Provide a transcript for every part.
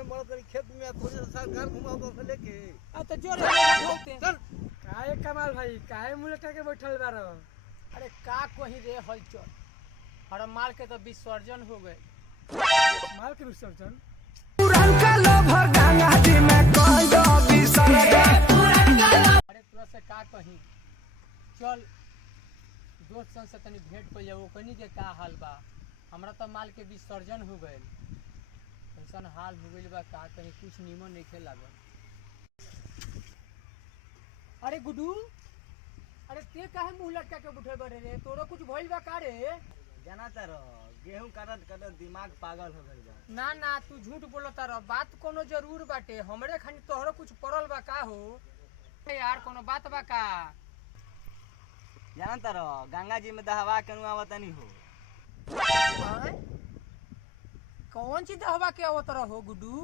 अकेले मर तेरी खेत में थोड़ी सा सरकार घुमाओ तो लेके अब तो जोरे ढोलते चल। काहे कमाल भाई काहे मुंह लटका के बैठल बारो? अरे का कहीं रे हलचल और माल के तो विसर्जन हो गए। माल के विसर्जन अरे तोरा से का कहीं चल दोस्त सन से तनी भेंट कर जाओ कनी के का हाल बा। हमरा तो माल के विसर्जन हो गए ऐसा हाल हो गइल बा का कहीं कुछ नीमन नहीं लागल। अरे गुड्डू अरे ते काहे मुंह लटका के बैठल बड़े रे तोरो कुछ भइल बा का रे? जाना तारो गेहूं काटत काटत दिमाग पागल हो गइल बा। ना ना तू झूठ बोलता रह बात कोनो जरूर बाटे हमरे खानी तोहरो कुछ पड़ल बा का हो यार कोनो बात बा का? जाना तारो गंगा जी में दहवा के आवतनी हो। आय? कौन चीज हवा के आवत रहो गुड्डू?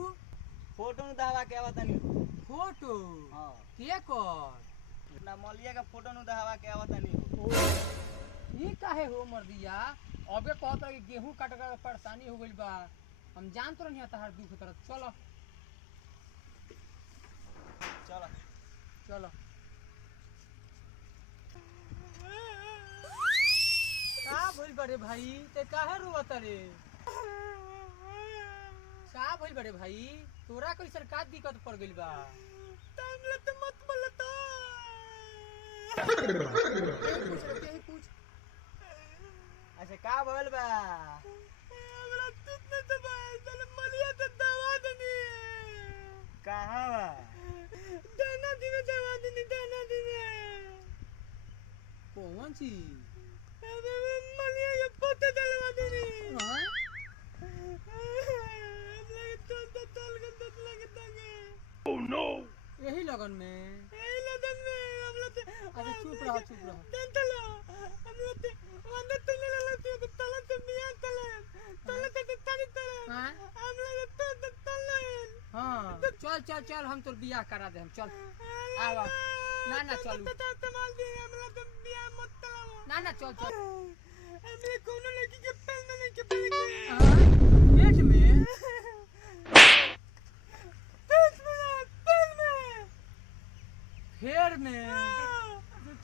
फोटो में दहवा के आवतनी हो। फोटो हां के कर ना मौलिया का फोटो में दहवा के आवतनी हो। ई काहे हो मर्दिया अबे कहत रह कि गेहूं काट के परेशानी हो गइल बा हम जानत रहनी तहार दुख तरह चलो चलो चलो का भइल बड़े भाई ते काहे रोवत रे? का भइल बड़े भाई तोरा कैसन का दिक्कत पड़ गइल बा? मत बोलता पूछ अच्छा का बोल बा हमरा तुतने से चल मलिया से दवा देनी कहां बा दाना दी में दवा देनी दाना दी में कौन चीज अबे मलिया के पत्ते डलवा देनी हां ओह नो यही लगन में हमला ते अरे चुप रहो तंतलो हमला ते अंदर तले ललते तो तले ते मियां तले ते तनी तले हां हमला तो तले हां चल चल चल हम तोर बियाह करा दे हम चल आवा ना ना चल तमाल दे हमला तो बियाह मत तलाओ ना ना चल चल हमरे कोनो लड़की के पेल में नहीं के पेल पेट में फेर में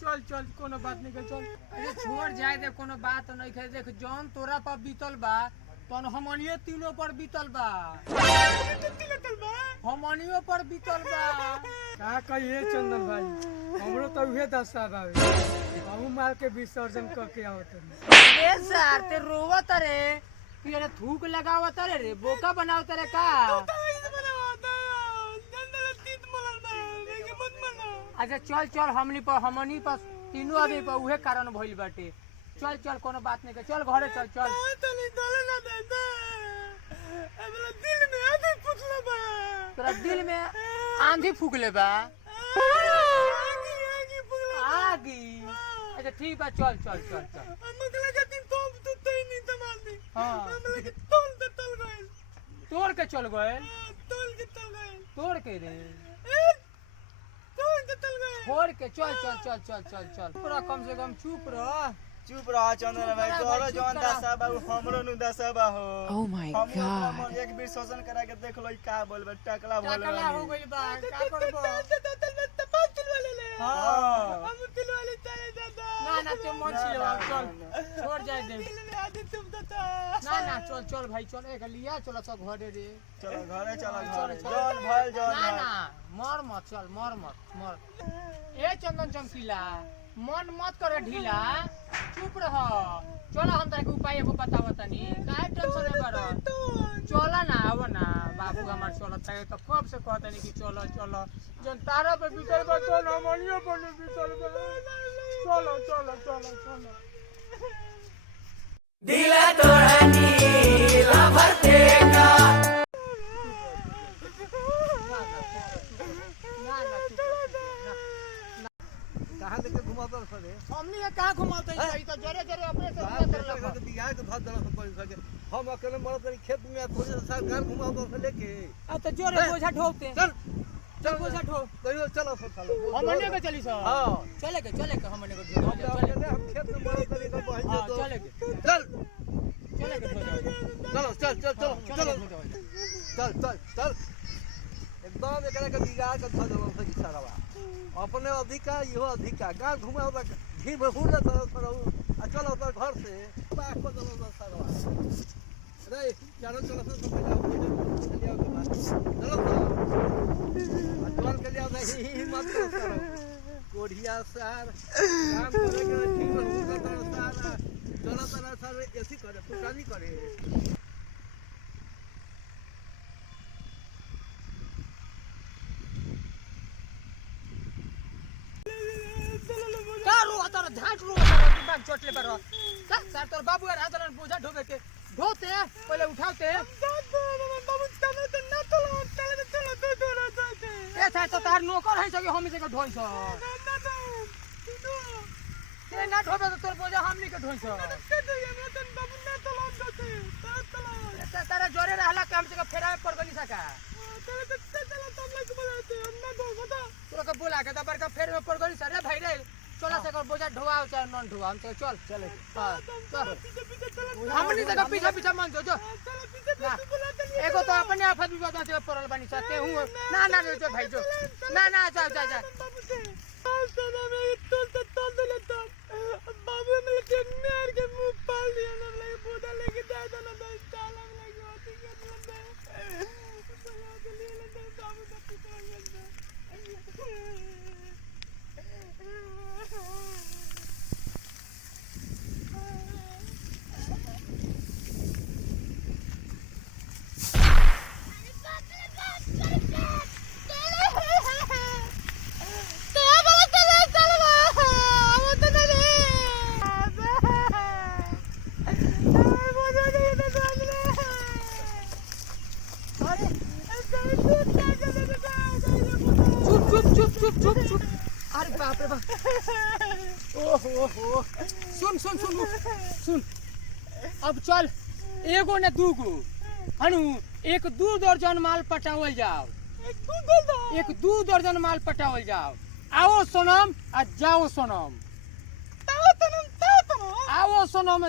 चल चल कोनो बात नहीं कर चल अरे छोड़ जाए दे कोनो बात नहीं कर देख जौन तोरा पर बीतल बा तन हमनियो तीनों पर बीतल बा हमनियो पर बीतल बा का कहिए चंदन भाई हमरो तो उहे दशा बावे हमहू माल के विसर्जन करके आवत ए सर ते रोवत रे कि अरे थूक लगावत रे बोका बनावत रे का? अच्छा चल चल हमनी पर तीनों आदमी पर उहे कारण भइल बाटे चल चल कोनो बात नहीं कर चल घरे चल चल तोरा दिल में आंधी फूकले बा आगी अच्छा ठीक बा चल चल चल चल हाँ तोड़ के चल गए तोड़ के रे छोड़ के चल चल चल चल चल चल पूरा कम से कम चुप रह चंदन भाई तोरो जौन दशा बा हमरो नु दशा बा हो। Oh my हम God. एक बीर शोषण करा के देख लो का बोलबे टकला बोलबे टकला हो गइल बा का करबो? हां हम दिल वाले चले दादा ना ना ते मन छिलो चल छोड़ जाए दे ना ना चल चल भाई चल एक लिया चलो सब घरे रे चलो घरे चलो चल, घरे चल। जौन भल जौन ना ना मर मत चल मर मत मर ए चंदन चमकीला मन मत करे ढीला चुप रह चलो हम तके उपाय एगो बताव तनी काहे टेंशन में बड़ चला ना आव ना बाबू हमार चलत है तो कब से कहतनी कि चलो चलो जन तारा पे बिचल बा तो हमनियो पर बिचल बा चलो चलो चलो चलो दिला तोड़नी भरते का कहां देके घुमाता सरे हमनी के कहां घुमाते है ई तो जरे जरे अपने से घुमाते रह बिहार के भात दला कोई सके हम अकेले मर तेरी खेत में थोड़ी सा सरकार घुमाओ तो लेके अब तो जोरे बोझा ढोते चल चल बोझा ढो कहियो चलो सब चलो हमने के चली सर हां चले के हमने को चले हम खेत में मर तेरी तो बहिन हां तो चले के चल चले के चलो चल चल चलो चलो चल चल चल एकदम एकरा के बिगाड़ के धो देबो से इशारा बा अपने अधिकार इहो अधिकार गांव घुमे होता घी में हुड़ तरह तरह आ चलो तो घर से पाक को दलो सरवा अरे चलो चलो तो चलिए चलो चल के लिया नहीं मत करो कोढ़िया सार काम करे के ठीक हो तरह सार चलो तरह सार ऐसी करे पुरानी करे झाट रो दिमाग चोटले पर सर तोर बाबू यार हाथ बोझा ढोबे के ढोते पहले उठाते बाबू चलो तो ना चलो ए था तो तार नौकर है सके हम से ढोई छ ते ना ढोबे तो तोर बोझा हमनी के ढोई छ तारा जोरे रहला काम से फेरा पर गनी सका तोरा के बोला के दबर का फेर में पर गनी सरे भाई रे चला से कर बोझा ढोवाओ चाहे नॉन ढोवा हम तो चल चले हां चल हमनी जगह पीछे पीछे मान जो एगो तो अपने आप विवाद से परल बनी सते हूं ना ना जो भाई जो ना ना जा जा जा बाबू ने के मार के मुंह पाल दिया ना लगे बोझा लेके जा ना भाई चाला लगे होती के चुप अरे बाप रे बाप ओहो सुन सुन सुन सुन अब चल एगो ने दूगो हनु एक दू दर्जन माल पटावल जाओ एक दू दर्जन माल पटावल जाओ आओ सोनम आ जाओ सोनम आओ सोनम